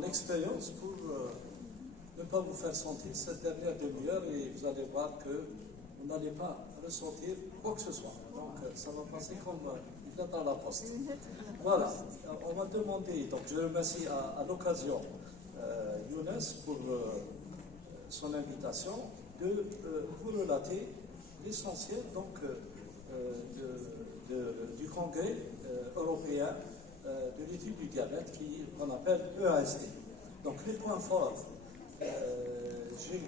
mon expérience pour ne pas vous faire sentir cette dernière demi-heure et vous allez voir que vous n'allez pas ressentir quoi que ce soit. Donc ça va passer comme une lettre à la poste. Voilà, on m'a demandé, donc je remercie à l'occasion Younes pour son invitation de vous relater l'essentiel donc du congrès européen de l'étude du diabète qu'on appelle EASD. Donc les points forts, j'ai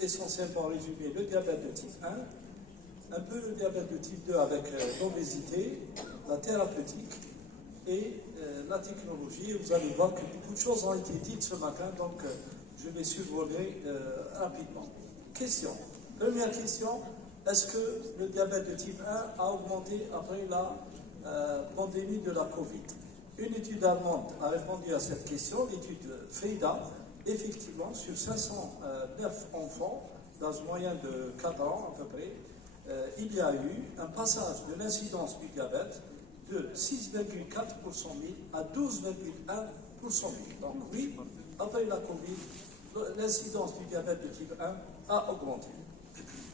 essentiellement résumé le diabète de type 1, un peu le diabète de type 2 avec l'obésité, la thérapeutique et la technologie. Vous allez voir que beaucoup de choses ont été dites ce matin, donc je vais survoler rapidement. Question. Première question, est-ce que le diabète de type 1 a augmenté après la pandémie de la Covid? Une étude allemande a répondu à cette question, l'étude FEIDA. Effectivement, sur 509 enfants, dans une moyenne de 4 ans à peu près, il y a eu un passage de l'incidence du diabète de 6,4 pour 100 000 à 12,1 pour 100 000. Donc oui, après la Covid, l'incidence du diabète de type 1 a augmenté.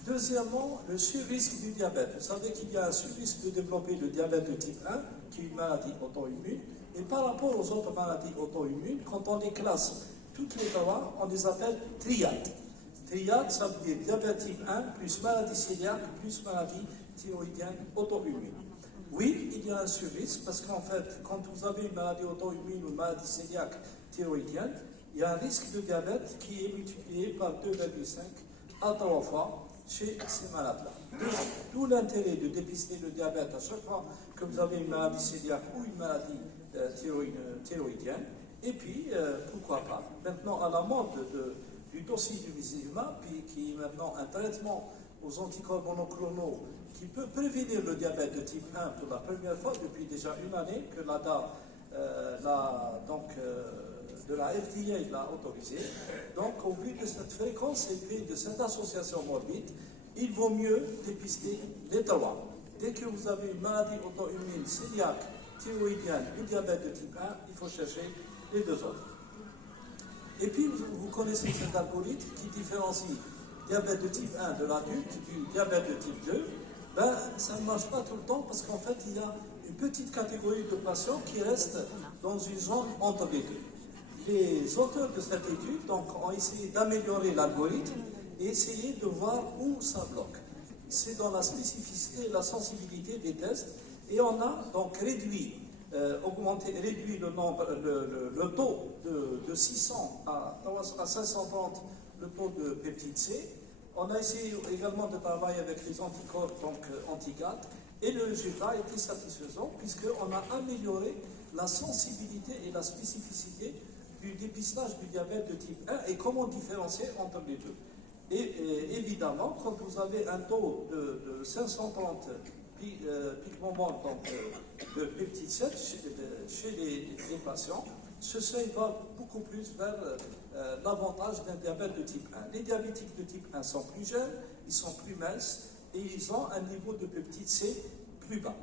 Deuxièmement, le surrisque du diabète. Vous savez qu'il y a un surrisque de développer le diabète de type 1, qui est une maladie auto-immune. Et par rapport aux autres maladies auto-immunes, quand on les classe toutes les trois, on les appelle triades. Triade, ça veut dire diabète type 1, plus maladie cœliaque, plus maladie thyroïdienne auto-immune. Oui, il y a un surrisque, parce qu'en fait, quand vous avez une maladie auto-immune ou une maladie cœliaque thyroïdienne, il y a un risque de diabète qui est multiplié par 2,5 à 3 fois chez ces malades-là. D'où l'intérêt de dépister le diabète à chaque fois que vous avez une maladie cœliaque ou une maladie thyroïdienne. Et puis, pourquoi pas, maintenant à la mode du tocilizumab, qui est maintenant un traitement aux anticorps monoclonaux qui peut prévenir le diabète de type 1 pour la première fois depuis déjà une année que l'ADA, de la FDA l'a autorisé. Donc, au vu de cette fréquence élevée de cette association morbide, il vaut mieux dépister les trois. Dès que vous avez une maladie auto-immune, cœliaque, thyroïdienne, ou diabète de type 1, il faut chercher les deux autres. Et puis, vous connaissez cet algorithme qui différencie diabète de type 1 de l'adulte du diabète de type 2. Ben, ça ne marche pas tout le temps parce qu'en fait, il y a une petite catégorie de patients qui restent dans une zone entre les deux. Les auteurs de cette étude donc, ont essayé d'améliorer l'algorithme et essayé de voir où ça bloque. C'est dans la spécificité et la sensibilité des tests. Et on a donc réduit le taux de 600 à 530, le taux de peptide C. On a essayé également de travailler avec les anticorps, donc anti-GAT, et le résultat était satisfaisant puisqu'on a amélioré la sensibilité et la spécificité du dépistage du diabète de type 1 et comment différencier entre les deux. Et évidemment, quand vous avez un taux de 530 picomoles de peptide 7 chez les patients, ce seuil va beaucoup plus vers l'avantage d'un diabète de type 1. Les diabétiques de type 1 sont plus jeunes, ils sont plus minces et ils ont un niveau de peptide C plus bas.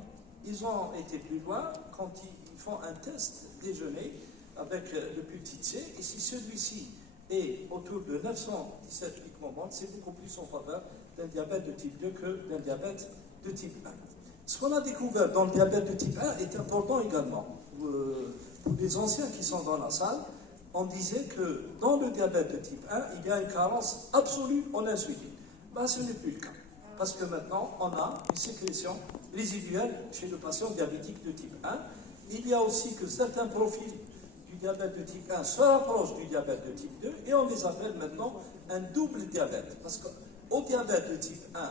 Ils ont été plus loin quand ils font un test déjeuner avec le peptide C et si celui-ci est autour de 917 picomoles, c'est beaucoup plus en faveur d'un diabète de type 2 que d'un diabète de type 1. Ce qu'on a découvert dans le diabète de type 1 est important également. Pour les anciens qui sont dans la salle, on disait que dans le diabète de type 1, il y a une carence absolue en insuline. Ben, ce n'est plus le cas. Parce que maintenant, on a une sécrétion résiduelle chez le patient diabétique de type 1. Il y a aussi que certains profils du diabète de type 1 se rapprochent du diabète de type 2 et on les appelle maintenant un double diabète. Parce qu'au diabète de type 1,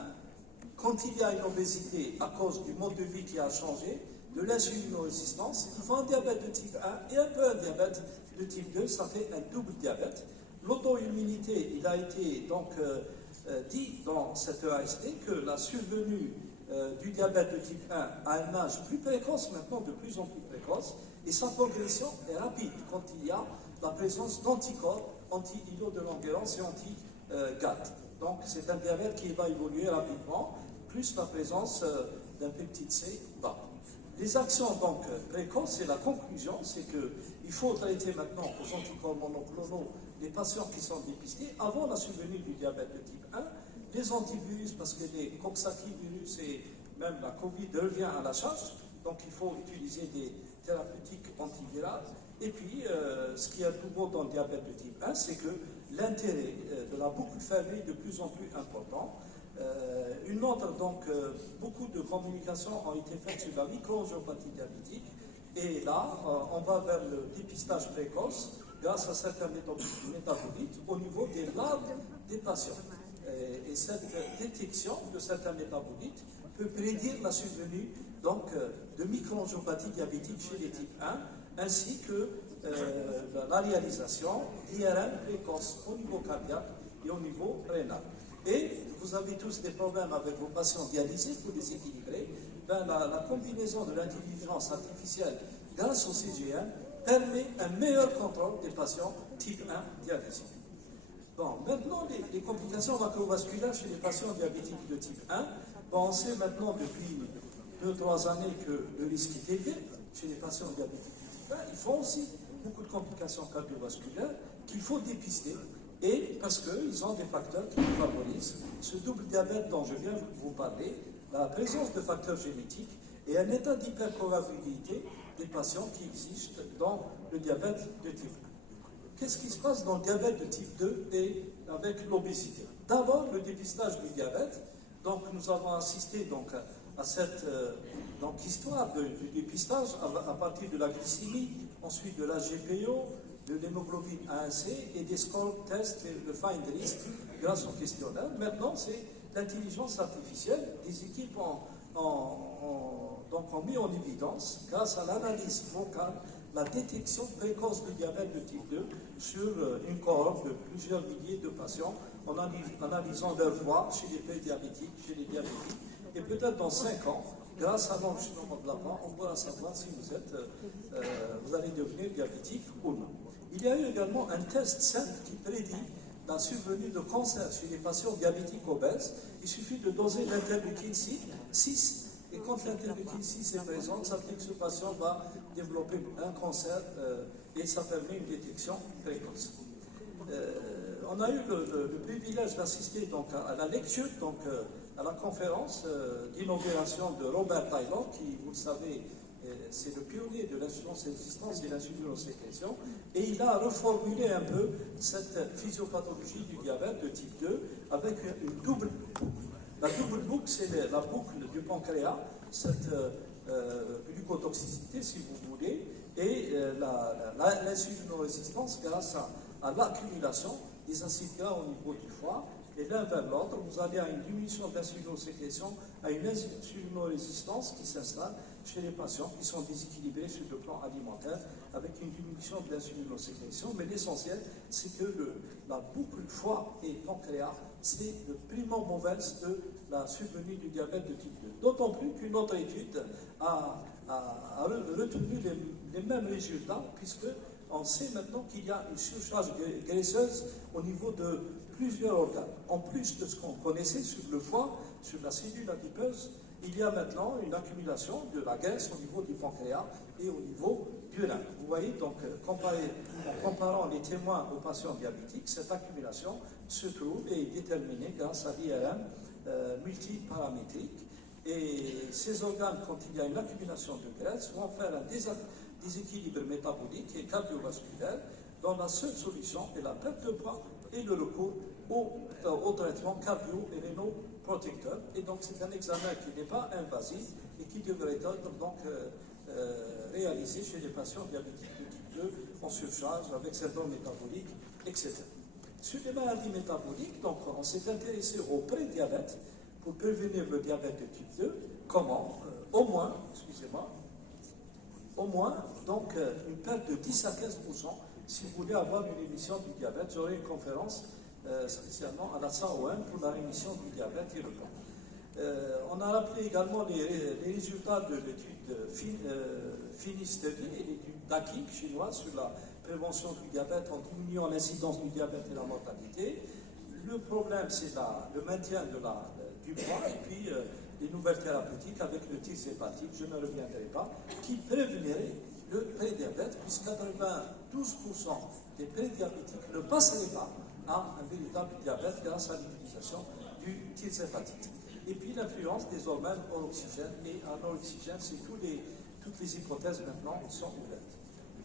quand il y a une obésité à cause du mode de vie qui a changé, de l'insulinorésistance, il faut un diabète de type 1 et un peu un diabète de type 2, ça fait un double diabète. L'auto-immunité, il a été donc dit dans cette EASD que la survenue du diabète de type 1 à un âge plus précoce, maintenant de plus en plus précoce, et sa progression est rapide quand il y a la présence d'anticorps anti-îlot de Langerhans et anti-GAT. Donc c'est un diabète qui va évoluer rapidement, plus la présence d'un peptide C bas. Les actions donc précoces, c'est la conclusion, c'est qu'il faut traiter maintenant aux anticorps monoclonaux les patients qui sont dépistés avant la survenue du diabète de type 1, les antivirus parce que les coxsackie-virus et même la Covid revient à la charge, donc il faut utiliser des thérapeutiques antivirales. Et puis, ce qui est nouveau dans le diabète de type 1, c'est que l'intérêt de la boucle fermée est de plus en plus important. Une autre, donc, beaucoup de communications ont été faites sur la microangiopathie diabétique. Et là, on va vers le dépistage précoce grâce à certains métabolites au niveau des larves des patients. Et cette détection de certains métabolites peut prédire la survenue donc, de microangiopathie diabétique chez les types 1, ainsi que la réalisation d'IRM précoce au niveau cardiaque et au niveau rénal. Et vous avez tous des problèmes avec vos patients dialysés pour les équilibrer. Ben, la combinaison de l'intelligence artificielle grâce au CGM permet un meilleur contrôle des patients type 1 dialysés. Bon, maintenant, les complications macrovasculaires chez les patients diabétiques de type 1, bon, on sait maintenant depuis 2-3 années que le risque est élevé chez les patients diabétiques de type 1. Ils font aussi beaucoup de complications cardiovasculaires qu'il faut dépister, et parce qu'ils ont des facteurs qui favorisent ce double diabète dont je viens vous parler, la présence de facteurs génétiques et un état d'hypercoagulabilité des patients qui existent dans le diabète de type 1. Qu'est-ce qui se passe dans le diabète de type 2 et avec l'obésité? D'abord, le dépistage du diabète. Donc, nous avons assisté donc, à cette histoire du dépistage à partir de la glycémie, ensuite de la GPO, de l'hémoglobine A1C et des scores tests et le find risk grâce au questionnaire. Maintenant, c'est l'intelligence artificielle. Des équipes ont mis en évidence, grâce à l'analyse vocale, la détection précoce du diabète de type 2 sur une cohorte de plusieurs milliers de patients en analysant leur voix chez les prédiabétiques, chez les diabétiques. Et peut-être dans 5 ans, grâce à l'enregistrement de la voix, on pourra savoir si vous allez devenir diabétique ou non. Il y a eu également un test simple qui prédit la survenue de cancer chez les patients diabétiques obèses. Il suffit de doser l'interleukine 6, et quand l'interleukine 6 est présente, ça veut dire que ce patient va développer un cancer et ça permet une détection précoce. On a eu le privilège d'assister donc à la lecture, donc à la conférence d'inauguration de Robert Taylor, qui, vous le savez, c'est le pionnier de l'insuffisance résistance et l'insuliноsécrétion, et il a reformulé un peu cette physiopathologie du diabète de type 2 avec une double boucle. La double boucle, c'est la boucle du pancréas, cette glucotoxicité, si vous voulez, et l'insulinorésistance grâce à l'accumulation des acides gras au niveau du foie. Et l'un vers l'autre, vous allez à une diminution de l'insulinosécrétion, à une insulinorésistance qui s'installe chez les patients qui sont déséquilibrés sur le plan alimentaire, avec une diminution de l'insulinosécrétion. Mais l'essentiel, c'est que la boucle foie et pancréas, c'est le primo movens de la survenue du diabète de type 2. D'autant plus qu'une autre étude a retenu les mêmes résultats, puisque on sait maintenant qu'il y a une surcharge graisseuse au niveau de plusieurs organes. En plus de ce qu'on connaissait sur le foie, sur la cellule adipeuse, il y a maintenant une accumulation de la graisse au niveau du pancréas et au niveau du rein. Vous voyez, donc, en comparant les témoins aux patients diabétiques, cette accumulation se trouve et est déterminée grâce à l'IRM multiparamétrique. Et ces organes, quand il y a une accumulation de graisse, vont faire un déséquilibre métabolique et cardiovasculaire, dont la seule solution est la perte de poids et le recours au traitement cardio et rénoprotecteur. Et donc c'est un examen qui n'est pas invasif et qui devrait être donc réalisé chez les patients diabétiques de type 2 en surcharge avec syndrome métabolique, etc. Sur les maladies métaboliques, donc on s'est intéressé au prédiabète pour prévenir le diabète de type 2. Comment? Au moins donc une perte de 10 à 15%. Si vous voulez avoir une émission du diabète, j'aurai une conférence spécialement à la SAOM pour la rémission du diabète et le plan. On a rappelé également les résultats de l'étude Fini-Study et l'étude d'Aki chinoise sur la prévention du diabète en diminuant l'incidence du diabète et la mortalité. Le problème, c'est le maintien du poids et puis des nouvelles thérapeutiques avec le type hépatique, je ne reviendrai pas, qui prévenirait le prédiabète, puisque 92% des prédiabétiques ne passeraient pas à un véritable diabète grâce à l'utilisation du type hépatique. Et puis l'influence des hormones au oxygène et à non-oxygène, c'est toutes les hypothèses maintenant sont ouvertes.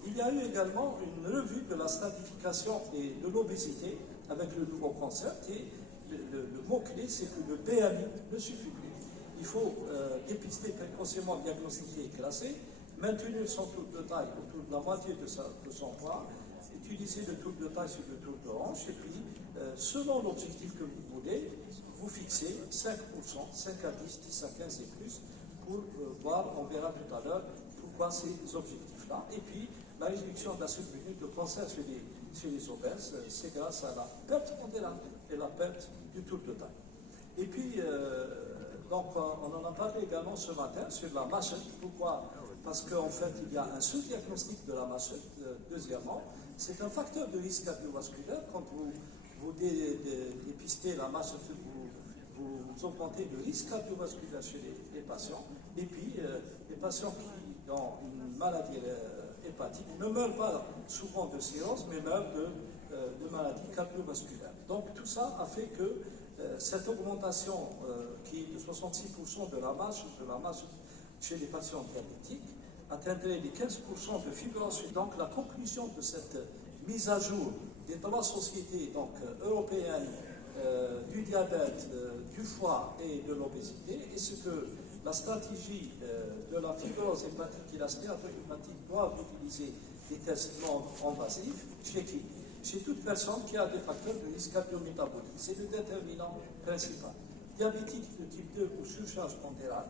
Il y a eu également une revue de la stratification et de l'obésité avec le nouveau concept, et le mot-clé, c'est que le BMI ne suffit plus. Il faut dépister précocement, diagnostiquer et classer, maintenir son tour de taille autour de la moitié de son poids, utiliser le tour de taille sur le tour de hanche, et puis, selon l'objectif que vous voulez, vous fixez 5%, 5 à 10, 10 à 15 et plus, pour voir, on verra tout à l'heure, pourquoi ces objectifs-là. Et puis, la réduction de la survenue de cancer chez les obèses, c'est grâce à la perte pondérale et la perte du tour de taille. Et puis, donc, on en a parlé également ce matin sur la machette. Pourquoi? Parce qu'en fait, il y a un sous-diagnostic de la machette. Deuxièmement, c'est un facteur de risque cardiovasculaire. Quand vous dépistez la machette, vous augmentez le risque cardiovasculaire chez les patients. Et puis, les patients qui ont une maladie hépatique ne meurent pas souvent de cirrhose, mais meurent de maladies cardiovasculaires. Donc, tout ça a fait que cette augmentation qui est de 66% de la masse chez les patients diabétiques atteindrait les 15% de fibrose. Donc la conclusion de cette mise à jour des trois sociétés donc, européennes du diabète, du foie et de l'obésité est ce que la stratégie de la fibrose hépatique et la stéatose hépatique doivent utiliser des tests non invasifs chez qui? Chez toute personne qui a des facteurs de risque cardio-métabolique. C'est le déterminant principal. Diabétique de type 2 ou surcharge pondérale,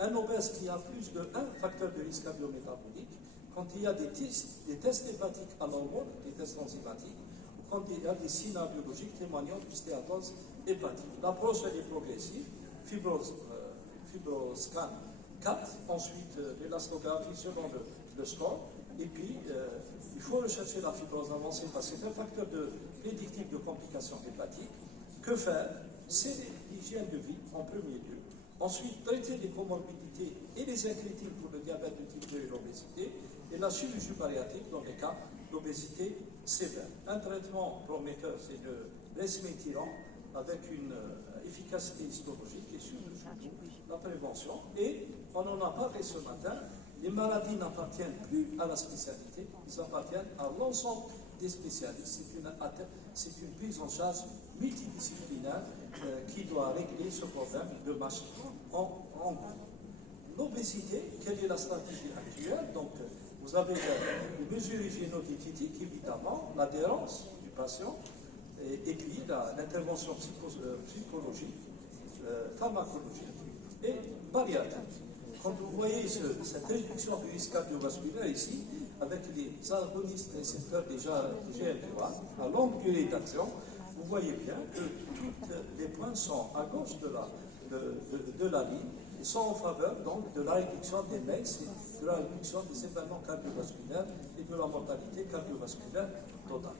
un obèse qui a plus de 1 facteur de risque cardio-métabolique, quand il y a des tests hépatiques anormaux, des tests enzymatiques, ou quand il y a des signes biologiques témoignant de stéatose hépatique. L'approche, elle est progressive, fibroscan 4, ensuite l'élastographie selon le score, et puis il faut rechercher la fibrose avancée parce que c'est un facteur prédictif de complications hépatiques. Que faire? C'est l'hygiène de vie en premier lieu. Ensuite, traiter les comorbidités et les incrétines pour le diabète de type 2 et l'obésité, et la chirurgie bariatrique dans les cas d'obésité sévère. Un traitement prometteur, c'est le resmétirant avec une efficacité histologique et surtout la prévention. Et on en a parlé ce matin, les maladies n'appartiennent plus à la spécialité, ils appartiennent à l'ensemble des spécialistes. C'est une prise en charge multidisciplinaire qui doit régler ce problème de masse en gros. L'obésité, quelle est la stratégie actuelle? Donc, vous avez les mesures hygiéno-diététiques, évidemment, l'adhérence du patient, et puis l'intervention psychologique, pharmacologique et bariatrique. Quand vous voyez cette réduction du risque cardiovasculaire ici, avec les agonistes récepteurs déjà GLP-1 à longue durée d'action, vous voyez bien que tous les points sont à gauche de la ligne et sont en faveur donc de la réduction des MACE, de la réduction des événements cardiovasculaires et de la mortalité cardiovasculaire totale.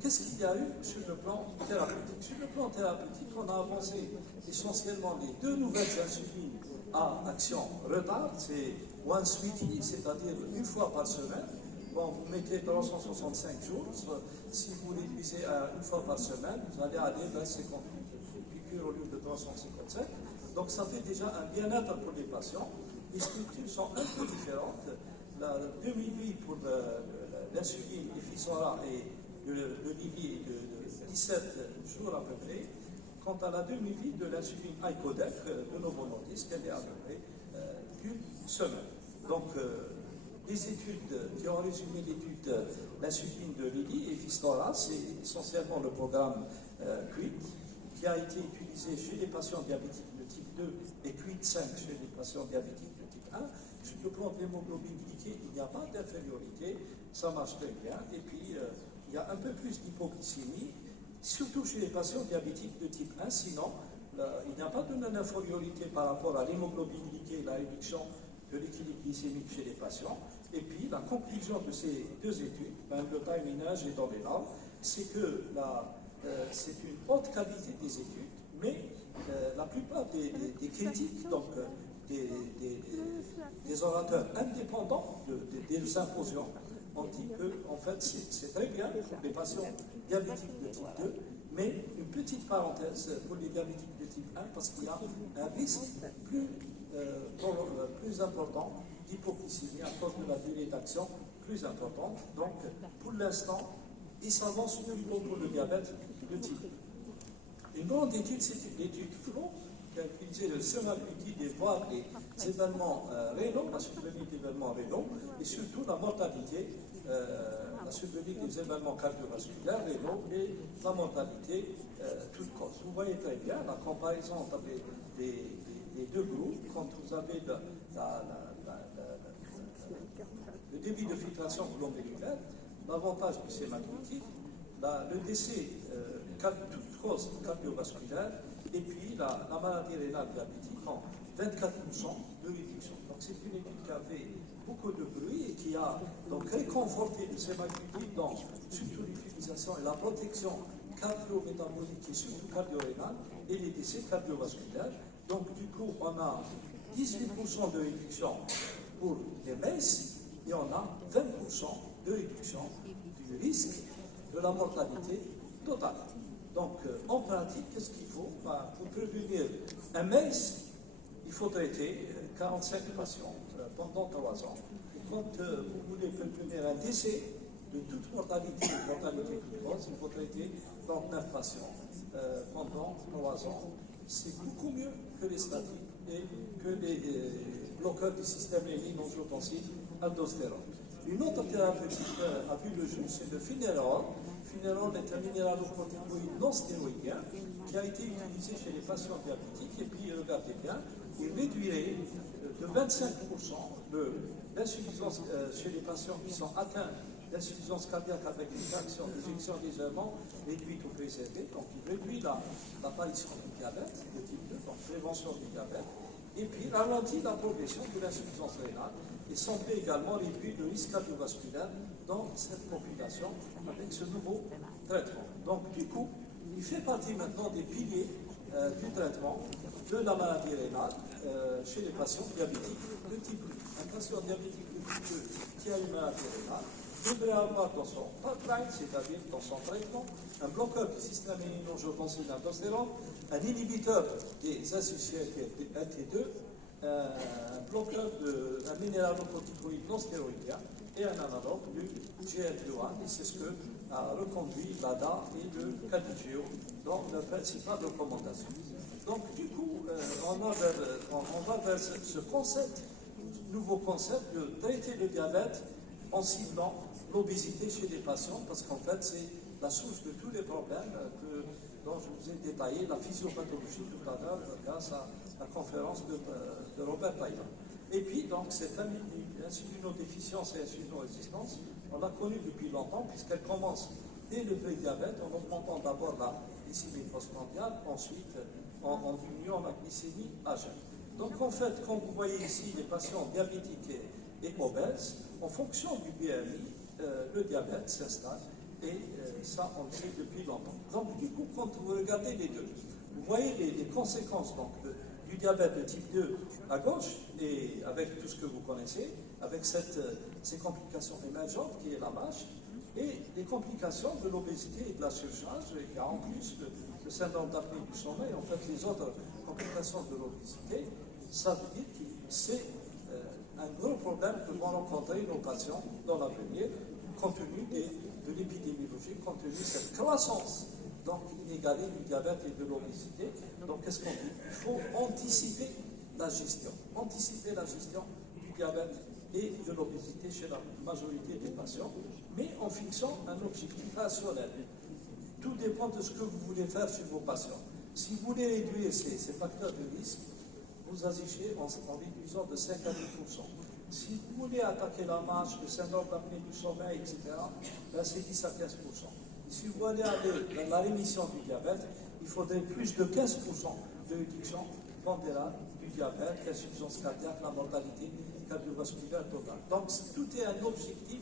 Qu'est-ce qu'il y a eu sur le plan thérapeutique? Sur le plan thérapeutique, on a avancé essentiellement les 2 nouvelles insulines à action retard, c'est once weekly, c'est-à-dire une fois par semaine. Bon, vous mettez 365 jours, si vous réduisez à une fois par semaine, vous allez aller vers 58 piqûres au lieu de 357. Donc ça fait déjà un bien-être pour les patients. Les structures sont un peu différentes. La demi-vie pour l'insuline Effixora et le Lilly est de 17 jours à peu près. Quant à la demi-vie de l'insuline Icodec de Novo Nordisk, elle est à peu près d'une semaine. Donc, les études qui ont résumé l'étude de l'insuline de Lilly et Fistora, c'est essentiellement le programme QUIC, qui a été utilisé chez les patients diabétiques de type 2 et QUIC 5 chez les patients diabétiques de type 1. Sur le plan de l'hémoglobine glyquée, il n'y a pas d'infériorité, ça marche très bien. Et puis, il y a un peu plus d'hypoglycémie, surtout chez les patients diabétiques de type 1, sinon il n'y a pas de non-infériorité par rapport à l'hémoglobine glyquée et la réduction de l'équilibre glycémique chez les patients. Et puis la conclusion de ces 2 études, le timinage est dans les normes, c'est que c'est une haute qualité des études, mais la plupart des critiques, donc des orateurs indépendants des symposiums, ont dit que, en fait, c'est très bien pour les patients diabétiques de type 2, mais une petite parenthèse pour les diabétiques de type 1, parce qu'il y a un risque plus important d'hypoglycémie à cause de la durée d'action plus importante. Donc, pour l'instant, il s'avance uniquement pour le diabète de type 2. Une grande étude, c'est l'étude FLO, qui a utilisé le seul outil de voir les événements rénaux, la survenue d'événements rénaux, et surtout la mortalité, la survenue des événements cardiovasculaires rénaux et la mortalité toute cause. Vous voyez très bien la comparaison entre les deux groupes. Quand vous avez le débit de filtration glomérular, l'avantage du sémaglutide, le décès toute cause cardiovasculaire, et puis la maladie rénale diabétique en 24% de réduction. Donc c'est une étude qui a fait beaucoup de bruit et qui a donc réconforté le sémaglutide dans surtout l'utilisation et la protection cardio-métabolique et surtout cardio-rénale et les décès cardiovasculaires. Donc du coup on a 18% de réduction pour les MES et on a 20% de réduction du risque de la mortalité totale. Donc, en pratique, qu'est-ce qu'il faut? Pour prévenir un MES, il faut traiter 45 patients pendant 3 ans. Et quand vous voulez prévenir un décès de toute mortalité toute cause, il faut traiter 39 patients pendant 3 ans. C'est beaucoup mieux que les statiques et que les bloqueurs du système rénine-angiotensin aldostérone. Une autre thérapeutique a vu le jour, c'est le Finerol. Finerol est un minéralocorticoïde non stéroïdien qui a été utilisé chez les patients diabétiques. Et puis, regardez bien, il réduirait de 25% l'insuffisance chez les patients qui sont atteints d'insuffisance cardiaque avec une fraction d'éjection légèrement réduite ou préservée. Donc, il réduit l'apparition du diabète de type 2, donc prévention du diabète. Et puis, ralentit la progression de l'insuffisance rénale et semble également réduire le risque cardiovasculaire dans cette population avec ce nouveau traitement. Donc, du coup, il fait partie maintenant des piliers du traitement de la maladie rénale chez les patients diabétiques de type 2. Un patient diabétique de type 2 qui a une maladie rénale devrait avoir dans son pipeline, c'est-à-dire dans son traitement, un bloqueur du système rénine-angiotensin aldostérone, un inhibiteur des associés LT2, un bloqueur d'un minéralocorticoïde non stéroïdien et un analogue du GLP-1, et c'est ce que a reconduit l'ADA et le CADIGEO dans leurs principales recommandations. Donc, du coup, on va vers ce concept, nouveau concept de traiter le diabète en ciblant l'obésité chez les patients, parce qu'en fait, c'est la source de tous les problèmes dont je vous ai détaillé la physiopathologie tout à l'heure grâce à la conférence de Robert Taïwan. Et puis, donc, cette insulinodéficience et insulinorésistance, on l'a connue depuis longtemps, puisqu'elle commence dès le prédiabète, en augmentant d'abord la glycémie postprandiale, ensuite en diminuant la glycémie à jeun. Donc, en fait, quand vous voyez ici les patients diabétiques et obèses, en fonction du BMI, le diabète s'installe, et ça, on le sait depuis longtemps. Donc, du coup, quand vous regardez les deux, vous voyez les conséquences donc, du diabète de type 2 à gauche, et avec tout ce que vous connaissez, avec ces complications émergentes qui est la MASH, et les complications de l'obésité et de la surcharge. Il y a en plus le syndrome d'apnée du sommeil, en fait, les autres complications de l'obésité. Ça veut dire que c'est un gros problème que vont rencontrer nos patients dans l'avenir, compte tenu de l'épidémiologie, compte tenu de cette croissance donc inégalée du diabète et de l'obésité. Donc, qu'est-ce qu'on dit? Il faut anticiper la gestion du diabète et de l'obésité chez la majorité des patients, mais en fixant un objectif rationnel. Tout dépend de ce que vous voulez faire sur vos patients. Si vous voulez réduire ces facteurs de risque, vous agissez en réduisant de 5 à 10%. Si vous voulez attaquer la MASH, le syndrome d'apnée du sommeil, etc., ben c'est 10 à 15%. Et si vous voulez aller dans la rémission du diabète, il faudrait plus de 15% de réduction pondérale du diabète, l'insuffisance cardiaque, la mortalité cardiovasculaire totale. Donc tout est un objectif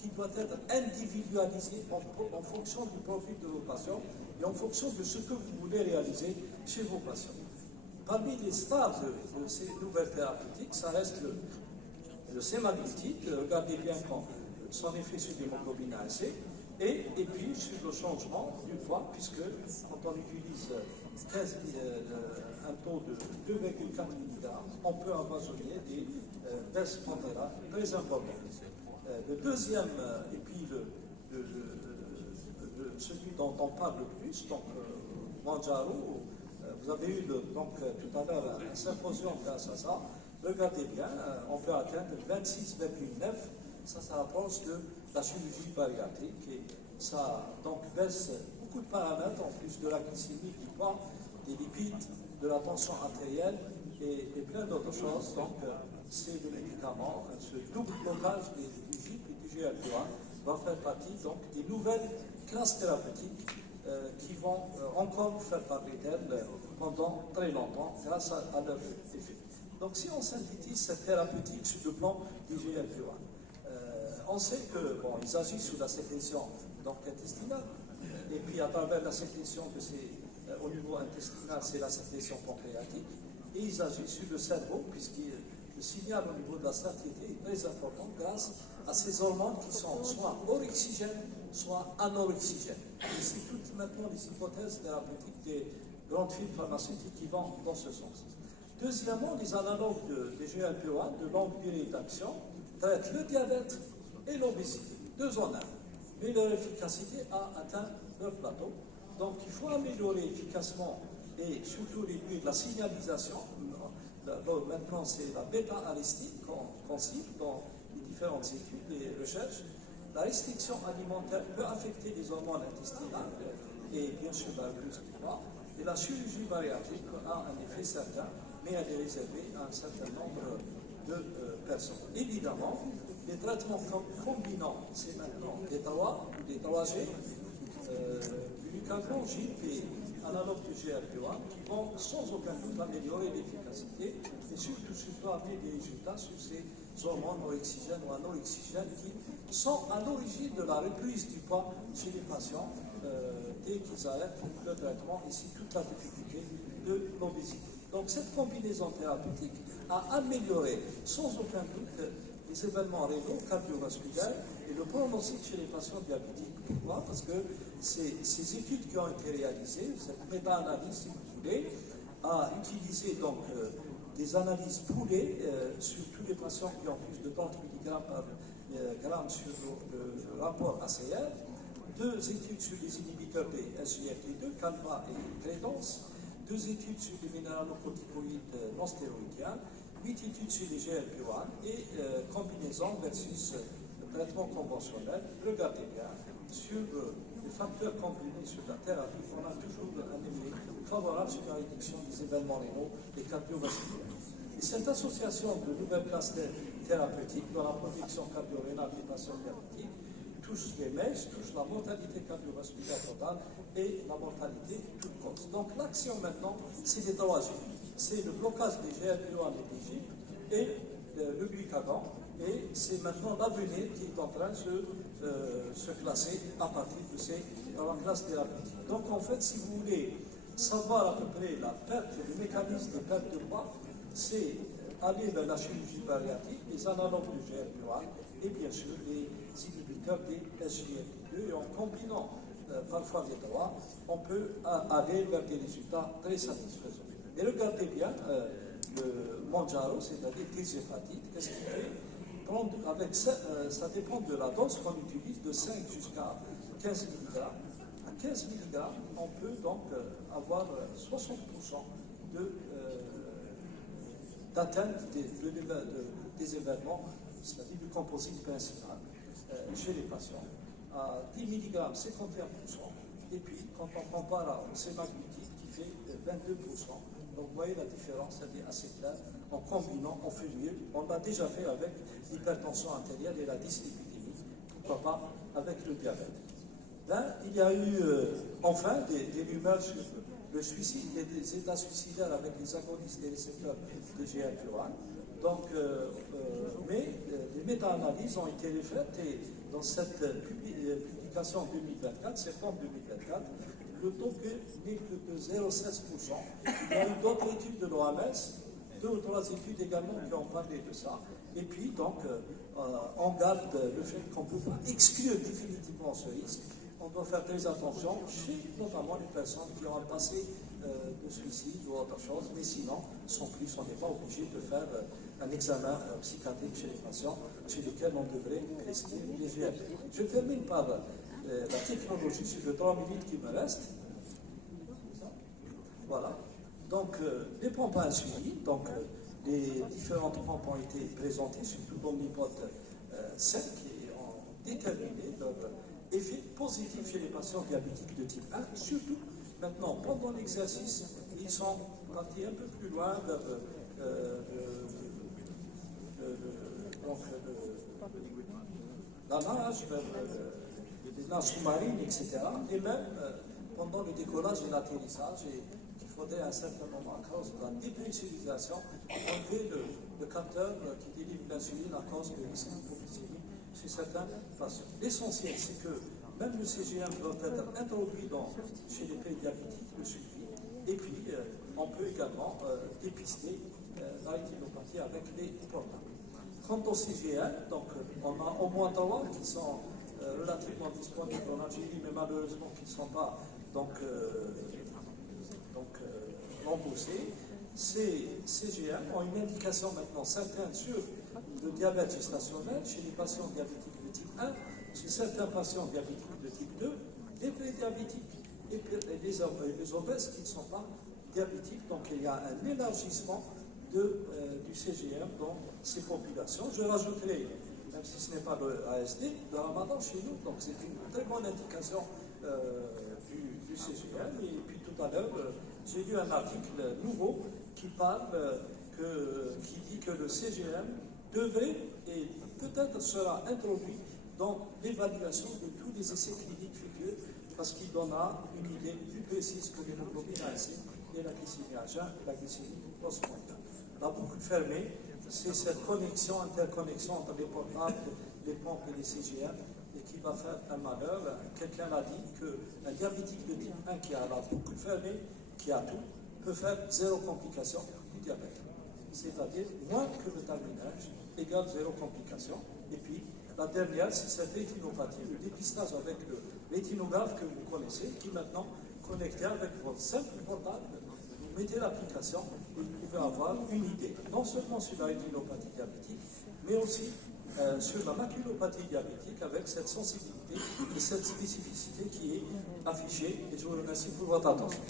qui doit être individualisé en fonction du profil de vos patients et en fonction de ce que vous voulez réaliser chez vos patients. Parmi les stades de ces nouvelles thérapeutiques, ça reste le sémaglutide. Regardez bien son effet sur l'hémoglobine A1C. Et puis sur le changement du poids, puisque quand on utilise un taux de 2,4 mg, on peut empoisonner des baisses pondérales très importantes. Le deuxième, et puis celui dont on parle le plus, donc Mounjaro, vous avez eu donc, tout à l'heure un symposium grâce à ça. Regardez bien, on peut atteindre 26,9. Ça rapproche de la chirurgie bariatrique et ça donc baisse beaucoup de paramètres en plus de la glycémie, du poids, des lipides, de la tension artérielle et plein d'autres choses. Donc c'est le médicament, ce double blocage des GIP et du GLP-1 va faire partie donc des nouvelles classes thérapeutiques qui vont encore faire parler d'elles pendant très longtemps grâce à leur effet. Donc si on synthétise cette thérapeutique sur le plan du GLP-1, on sait que ils agissent sur la sécrétion donc intestinale, et puis à travers la sécrétion au niveau intestinal, c'est la sécrétion pancréatique, et ils agissent sur le cerveau, puisque le signal au niveau de la satiété est très important grâce à ces hormones qui sont soit orexigènes, soit anorexigènes. Et c'est toutes maintenant les hypothèses thérapeutiques des grandes firmes pharmaceutiques qui vont dans ce sens. Deuxièmement, les analogues des GLP-1 de longue durée d'action traitent le diabète et l'obésité, 2 en 1. Mais leur efficacité a atteint leur plateau. Donc il faut améliorer efficacement et surtout réduire la signalisation. Maintenant, c'est la bêta-aristine qu'on cite dans les différentes études et recherches. La restriction alimentaire peut affecter les hormones intestinales et bien sûr la glucose du poids. Et la chirurgie bariatrique a un effet certain, mais elle est réservée à un certain nombre de personnes. Évidemment, les traitements combinants, c'est maintenant des TAWA ou des TAWAG, glucagon, GIP et analogue du GLP-1 qui vont sans aucun doute améliorer l'efficacité et surtout amener des résultats sur ces hormones orexigènes ou anorexigènes qui sont à l'origine de la reprise du poids chez les patients dès qu'ils arrêtent le traitement et c'est toute la difficulté de l'obésité. Donc cette combinaison thérapeutique a amélioré sans aucun doute les événements rénaux, cardiovasculaires et le pronostic chez les patients diabétiques. Pourquoi? Parce que ces études qui ont été réalisées, cette méta-analyse, si vous voulez, a utilisé donc des analyses poolées sur tous les patients qui ont plus de 30 mg par gramme sur le rapport ACR, 2 études sur les inhibiteurs des SGLT2, Calva et Crédence, 2 études sur les minéralocorticoïdes non stéroïdiens, 8 études sur les GLP-1 et combinaison versus traitement conventionnel. Regardez bien, sur les facteurs combinés sur la thérapie, on a toujours un effet favorable sur la réduction des événements rénaux et cardiovasculaires. Et cette association de nouvelles classes thérapeutiques dans la protection cardio-rénale des patients diabétiques touche les MES, touche la mortalité cardiovasculaire totale et la mortalité de toute cause. Donc l'action maintenant, c'est des TAWAG. C'est le blocage des GLP-1 et des GIP et le glucagon. Et c'est maintenant l'avenir qui est en train de se classer à partir de dans la classe thérapeutique. Donc en fait, si vous voulez savoir à peu près la perte, le mécanisme de perte de poids, c'est aller vers la chirurgie bariatrique, les analogues du GLP-1 et bien sûr les inhibiteurs des SGLT2. Et en combinant parfois les trois, on peut aller vers des résultats très satisfaisants. Et regardez bien le Mounjaro, c'est-à-dire des hépatites, qu'est-ce qu'il fait? Ça dépend de la dose qu'on utilise, de 5 jusqu'à 15 mg. À 15 mg, on peut donc avoir 60% d'atteinte des événements, c'est-à-dire du composite principal chez les patients. À 10 mg, 51%. Et puis, quand on compare au sémaglutide qui fait 22%, donc vous voyez la différence, elle est assez claire. En combinant, on fait mieux. On l'a déjà fait avec l'hypertension artérielle et la dyslipidémie. Pourquoi pas avec le diabète. Là, il y a eu enfin des rumeurs sur le suicide, des états suicidaires avec les agonistes des récepteurs de GLP-1. Mais les méta-analyses ont été faites et dans cette publication en 2024, septembre 2024, le taux n'est que de 0,16%. Il y a eu d'autres études de l'OMS, 2 ou 3 études également qui ont parlé de ça. Et puis, donc, on garde le fait qu'on ne peut pas exclure définitivement ce risque. On doit faire très attention chez notamment les personnes qui ont un passé de suicide ou autre chose, mais sinon, sans plus, on n'est pas obligé de faire un examen psychiatrique chez les patients chez lesquels on devrait prescrire des GM. Je termine par la technologie sur les 3 minutes qui me restent. Voilà. Donc, les pompes à insuline, donc les différentes pompes ont été présentées, surtout l'Omnipod 5, qui ont déterminé leur effet positif chez les patients diabétiques de type 1, surtout maintenant, pendant l'exercice, ils sont partis un peu plus loin vers la nage, vers les nages sous-marines, etc. Et même pendant le décollage et l'atterrissage, et qu'il faudrait à un certain moment, à cause de la dépressurisation, enlever le capteur qui délivre l'insuline à cause de risque d'hypoglycémie chez certains patients. L'essentiel, c'est que même le CGM doit être introduit chez les prédiabétiques, le suivi, et puis on peut également dépister la rétinopathie avec les portables. Quant au CGM, donc, on a au moins 3 qui sont relativement disponibles en Algérie, mais malheureusement qui ne sont pas remboursés. Ces CGM ont une indication maintenant certaine sur le diabète gestationnel chez les patients diabétiques de type 1, chez certains patients diabétiques de type 2, les prédiabétiques et les obèses qui ne sont pas diabétiques. Donc il y a un élargissement du CGM dans ces populations. Je rajouterai, même si ce n'est pas le ASD, le ramadan chez nous, donc c'est une très bonne indication du CGM. Et puis tout à l'heure, j'ai lu un article nouveau qui qui dit que le CGM devrait et peut-être sera introduit dans l'évaluation de tous les essais cliniques futurs, parce qu'il donnera une idée plus précise que l'hémoglobine A1C et la glycémie à jeun et la glycémie post-mortem. La boucle fermée, c'est cette interconnexion entre les portables, les pompes et les CGM, et qui va faire un malheur. Quelqu'un a dit qu'un diabétique de type 1 qui a la boucle fermée, qui a tout, peut faire 0 complication du diabète. C'est-à-dire moins que le terminage égale 0 complication. Et puis, la dernière, c'est cette rétinopathie, le dépistage avec le rétinographe que vous connaissez, qui est maintenant connecté avec votre simple portable. Vous mettez l'application et vous pouvez avoir une idée, non seulement sur la rétinopathie diabétique, mais aussi sur la maculopathie diabétique avec cette sensibilité et cette spécificité qui est affichée. Et je vous remercie pour votre attention.